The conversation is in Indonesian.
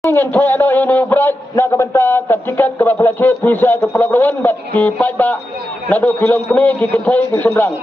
Ingin saya ada ini berat nak kebentar tercikat ke pelacet bisa ke pelabuhan bat di Pajba nado kilom kami ki kentai ki sendrang